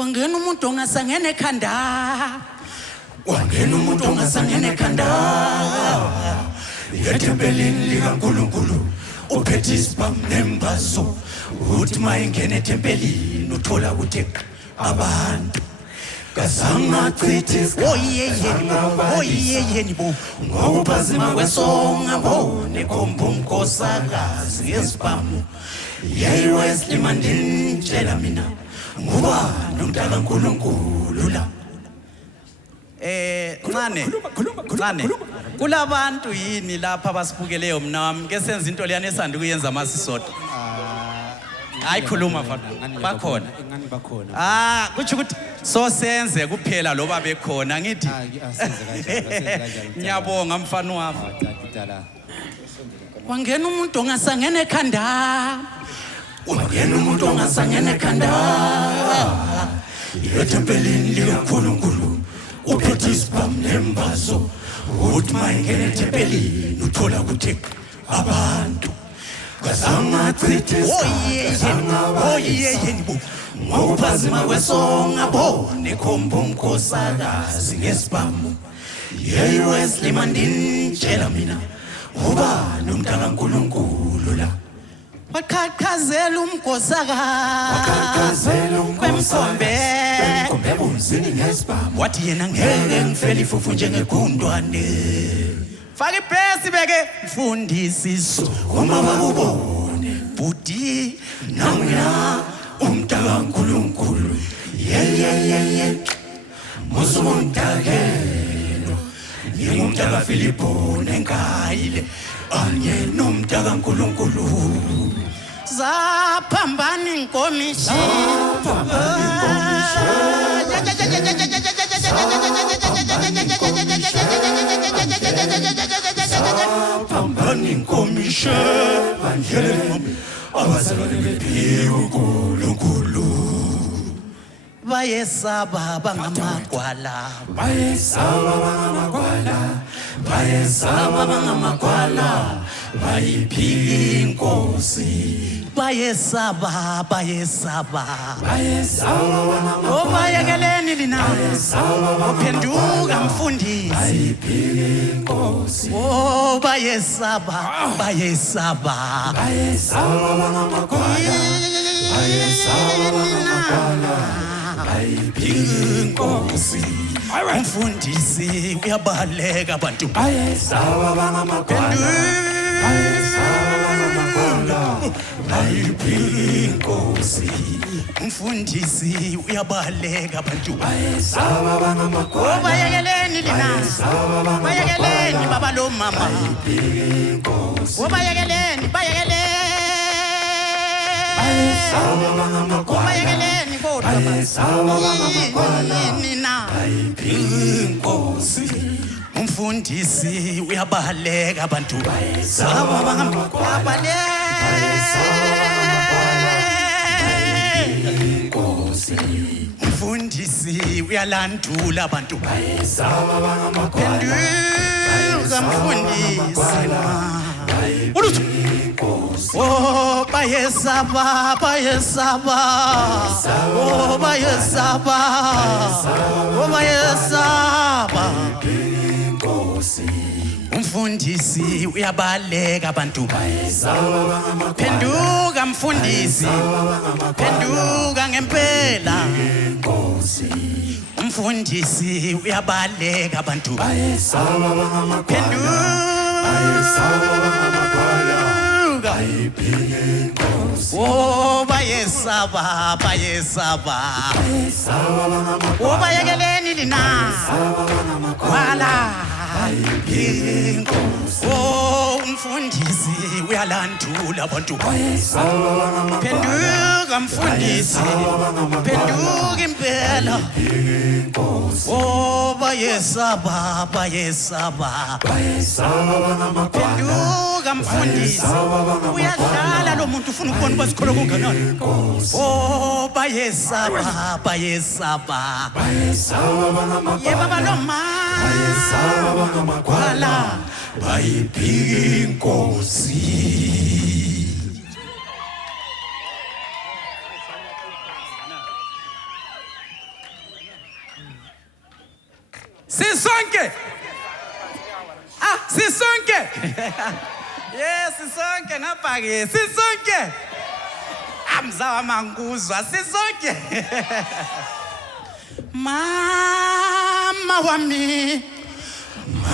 Kwangena umuntu ongasangena ekhanda. Kwangena umuntu ongasangena ekhanda. Ethempelini likaNkulunkulu uphethe isibhamu nembazo. Uthi mayengena ethempelini uthola ukuthi abantu kasangachithe oyeyeni bo ngokuphazima kwesonga bo nekhomba unkosakazi ngesibhamu Wesley Mandela tshela mina ngoba nomntaka kaNkulunkulu la Ncane kulabantu yini lapha basibukeleyo mina wami ke senza into leyana esanda kuyenza masisodwa hayi khuluma mfana bakhona ngani bakhona kuthi ukuthi so senze kuphela loba bekhona ngithi asenze kanjalo ngiyabonga mfana wami kwangena umuntu ongasangena ekhanda kwangena umuntu ongasangena ekhanda ethempelini likaNkulunkulu uphethe isibhamu nembazo uthi mayengena ethempelini uthola ukuthi abantu kasangachithe oyeyeni bo ngokuphazima kwesonga bo nekhomba unkosakazi ngesibhamu Wesley Mandela tshela mina ngoba nomntaka kaNkulunkulu la Wakhakhazela umnkosakazi kwemkombe bunzini ngesibhamu wathi yena ngeke ngifele ifufu njengegundwane faka ibhesi beke mfundisi uma bakubone budi namina umntaka kaNkulunkulu musumontakelo ngumntaka kaFilipo nenkayile anye nomntaka kaNkulunkulu zaphambana inkomishi zaphambana inkomishi banjelele abazalwane bephiwe uNkulunkulu bayesaba bangamagwala bayiphika inkosi bayesaba obayekeleni lina uphenduka mfundisi bayiphika inkosi bayesaba bayiphika inkosi umfundisi uyabaleka abantu bayesaba bangamagwala bayiphika inkosi umfundisi uyabaleka abantu bayesaba bangamagwala bayekeleni lina bayekeleni baba lo mama bayiphika inkosi bayekeleni bayekeleni nina inkosi umfundisi uyabaleka abantu bayesaba bangamagwala inkosi umfundisi uyalandula abantu bayesaba bangamagwala mfundisi oh bayesaba oh bayesaba inkosi umfundisi uyabaleka abantu phenduka mfundisi phenduka ngempela inkosi umfundisi uyabaleka abantu phenduka oh bayesaba oh bayekeleni lina wala oh umfundisi uyalandula abantu phenduka mfundisi phenduka impela oh bayesaba phenduka mfundisi uyadlala lo muntu ufuna ukubona basikhola kunganani oh bayesaba yebaba lo bangamagwala bayiphika inkosi sisonke sisonke yes sisonke ngapha ke sisonke amzawa manguzwa sisonke mama wami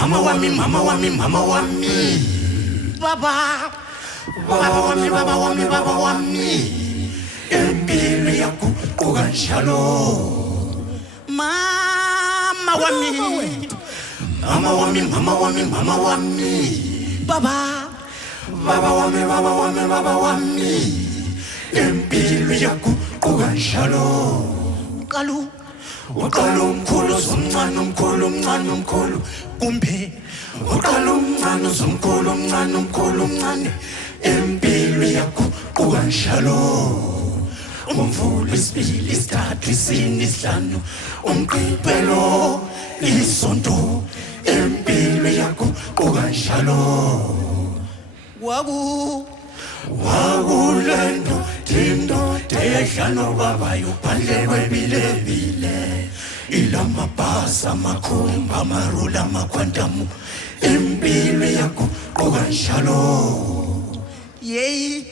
mama wami mama wami mama wami baba baba wami baba wami baba wami impilo yakho ukanjalo mama wami mama wami mama wami mama wami baba baba wami baba wami baba wami impilo yakho ukanjalo qalu uqala umkhulu somncane umkhulu umncane umkhulu kumbe uqala umncane somkhulu umncane umkhulu umncane impilo yakho ukanjalo umvulo isibili isithathu isine isihlanu umgqibelo isonto impilo yakho ukanjalo wakulento tindo tehlano babayo phandle kwebilebile ilamabhasa amakhumba amarula amakhwantamu impilo yakho ukanjalo yeyi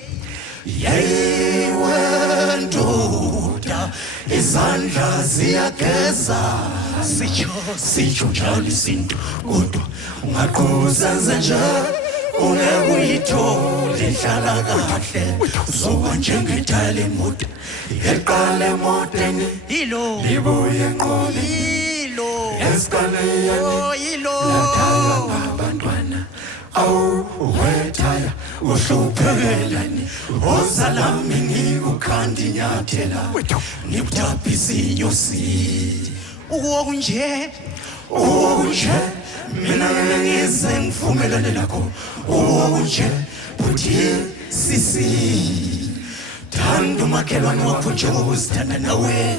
wendoda izandla ziyageza sitsho njalo izinto kodwa ungaqhuzenze nje ungekuyithole hlala kahle uzoba njengetaya lemoto eqala emoteni libuye enqoleni esikaleyeni lataya ngabantwana awuwethaya uhluphelani ozalami ngikukhanda inyathela ngikuthaphisa inyosi okunje mina ngize ngivumelane lakho okunje buthi sisi thanda umakhelwane wakho njengokuzithanda nawe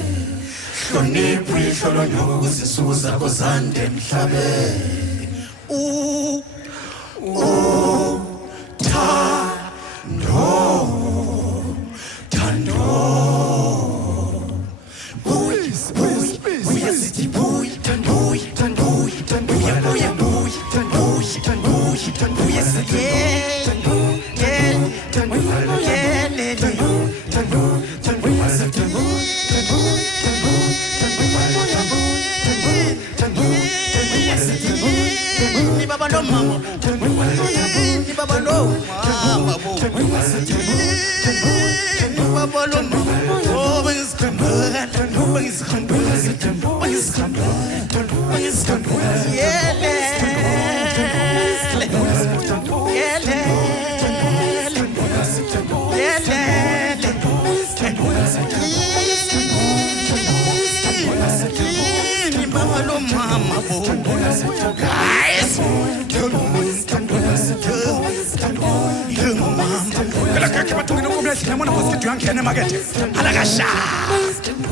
hlonipha ihlolo nokuzisuku zakho zande emhlabeni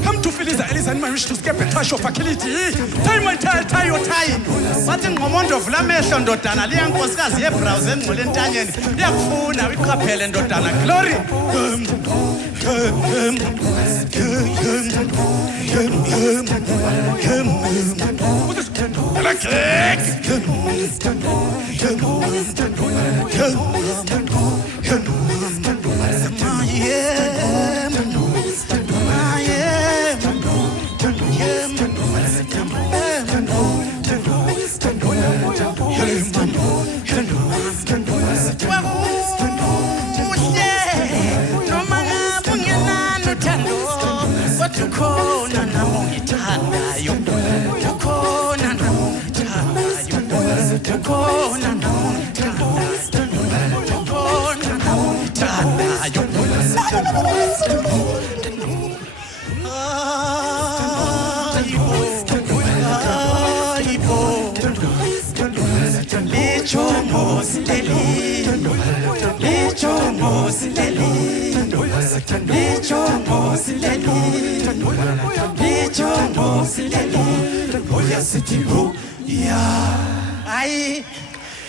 Come to Filiza, Elisa, and wish to skip a trash of facility. Time will tell your time. But in Momondo of Lameshon Dotana, Lian Coscas, Yebrows, and Molentanian, Yapuna, we capel and Dotana. Glory.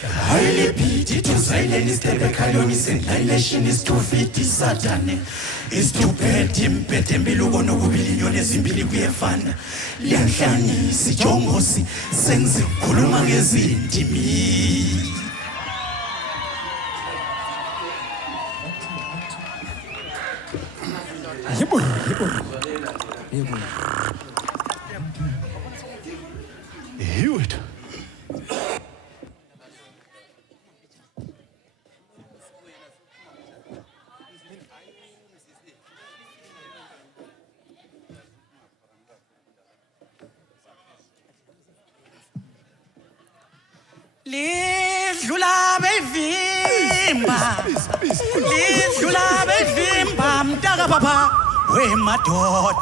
Highly pity to silence the Becalonis and dilation is to fit the Satan. Is to pet him, Belugo no billions in Billy Fund. Lianshani, Sijongosi, sends Kulumangazin to me. Hewitt. Lidlula bevimba mtaka baba wemadoda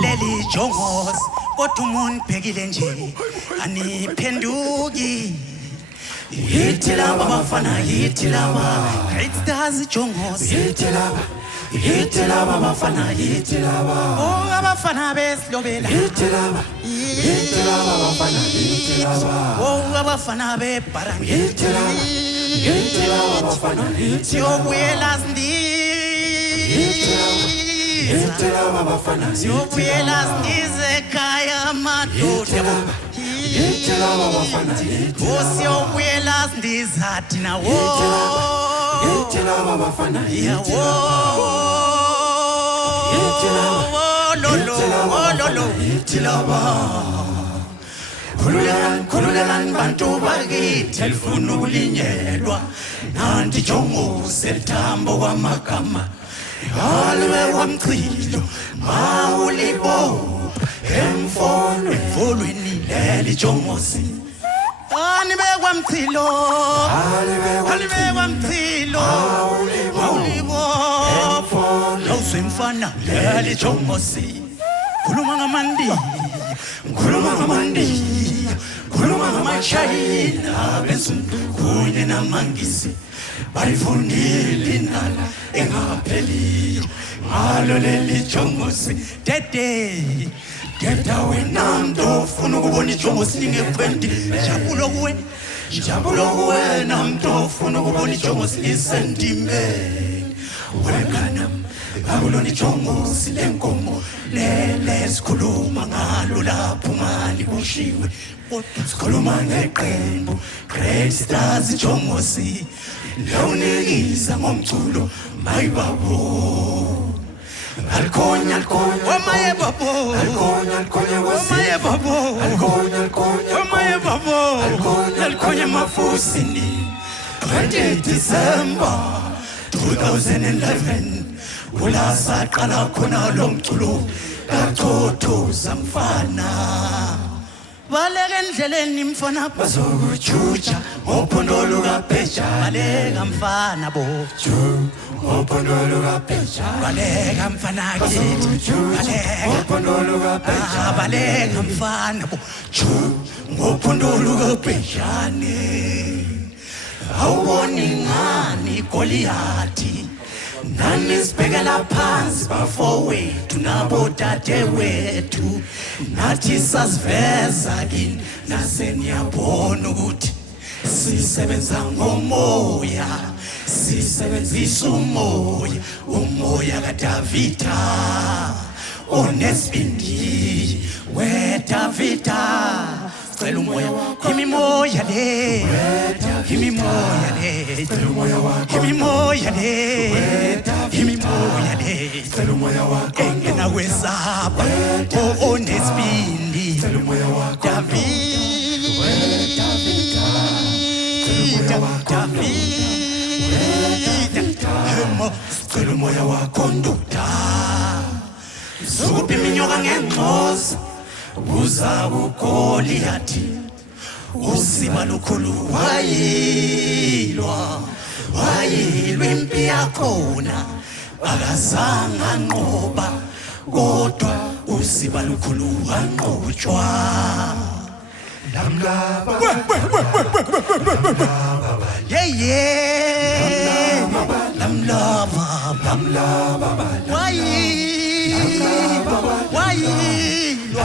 leli jongos kodwa umuntu phekile nje aniphenduki yithi laba bafana yithi laba great stars jongos yithi laba bafana yithi laba oh abafana besilobela yithi laba bafana yithi laba oh abafana bebarang yithi laba bafana yithi obuyela ndi yithi laba bafana obuyela ndize kaya madoda yithi laba bafana yithi obuyela ndizathi nawo yithi laba bafana yawo yithi laba yithi laba khululelan bantu bakithi elifuna ukulinyelwa nanti jongo selithambo kwamagama haliwe wamchilo mawulibo emfolweni leli jongosi anibe kwamchilo haliwe wamchilo mawulibo lawusemfana leli jongosi khuluma ngamashayina bensundu kunye namangisi balifundile inala engapheliyo ngalo leli jongosi deda wena mntu ofuna ukubona ijongosi lingekwendi jabulo kuwena mntu ofuna ukubona ijongosi lisendimeni wenganam akulona ijongosi lenkomo lesikhuluma ngalo lapho mali kushiwe kodwa sikhuluma ngeqembu great stars ijongosi lawunikisa ngomculo mayibabo alkonya omaye babo alkonya mafusini 20 December 2011 ulasaqala khona lo mculo kachothoza mfana baleka endleleni mfana bazokujuja ngophondolo kaBheja baleka mfana bo ngophondolo kaBheja baleka mfana kithi baleka ngophondolo kaBheja baleka mfana bo ngophondolo kaBheja awuboni ngani Goliathi nani sibhekela phansi bafowethu nabo dadewethu nathi sasiveza kini naseniyabona ukuthi sisebenza ngomoya sisebenzisa umoya kaDavida onesibindi weDavida cela umoya imimoya le cela umoya wakho engena kwesaba onesibindi Davida cela umoya wakho ndoda sukuba iminyoka ngenxoza uza kuGoliathi usiba lukhulu wayilwa impi yakhona akazanga nqoba kodwa usiba lukhulu wanqotshwa lamlaba wayilwa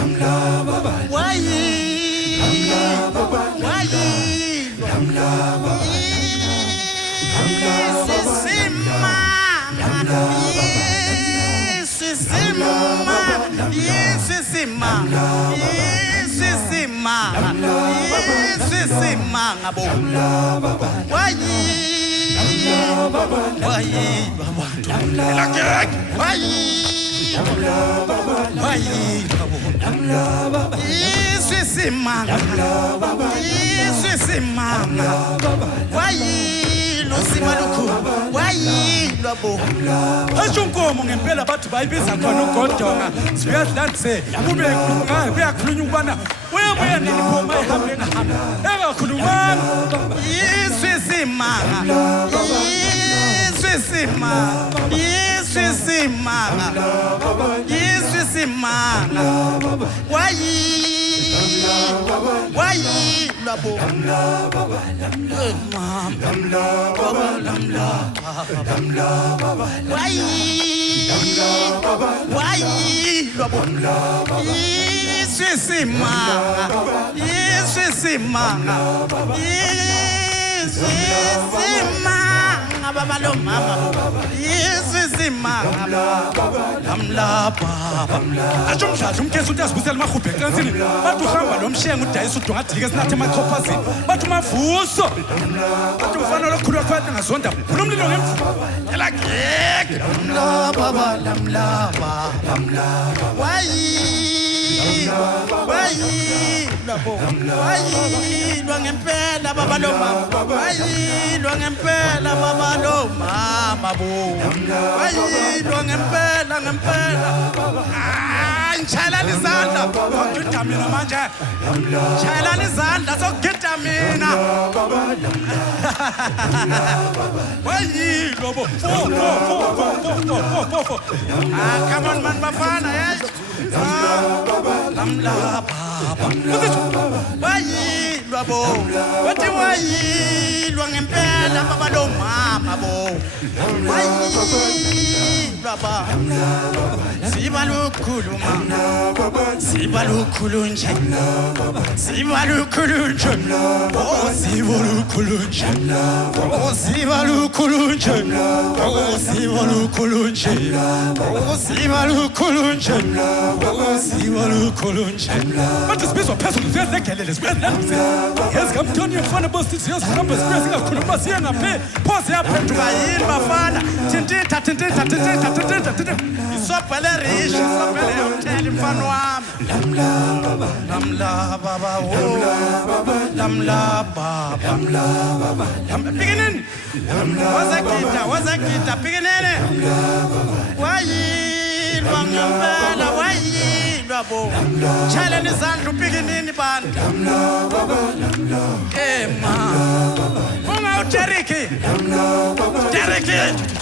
Ashunkomo ngempela bathi bayibiza khona ugodonga siyadlanze kube kuyakhulunywa ubana uyabuya niliphoma ehambe ngahamba engakhulumanga isisimanga labo Ashumshashu umkheso uthi asibusele mahubhe ecansini bathi uhamba lo mshenga udayisa udongadilike sinathe amachophazini bathi mavuso bathi umfana lokhulwa khona ngazonda unomlilo ngemvu elageke wayilwa ngempela baba lo mama wayilwa ngempela baba lo mama bo wayilwa ngempela ngishayela izandla sokugida mina manje shayela izandla sokugida mina wayilwa bo come on man bafana wayilwa bo wathi wayilwa ngempela baba lo mama bo wayilwa ba sibalukhuluma sibalukhulunje But it's bizwa phezulu ziyazegelele ziyazenze yezikamthoni yemfana bosi ziyazihamba ziyazingakhuluma siyengaphe phoze yaphenduka yini bafana tintitha isobhele rishe isobhele yomthela imfana wami lamla baba pikinini wazagida pikinini wayilwa ngempela wayilwa bo chayela izandla upikinini bantu ema Derricky,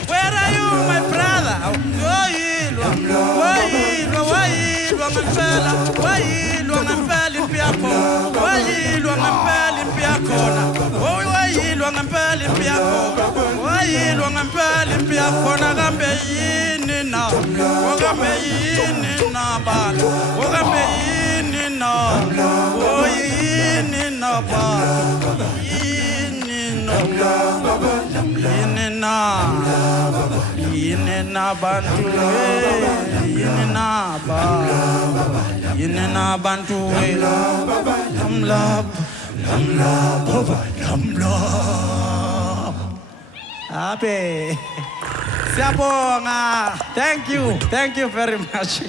where are you, my brother? Happy. Thank you very much.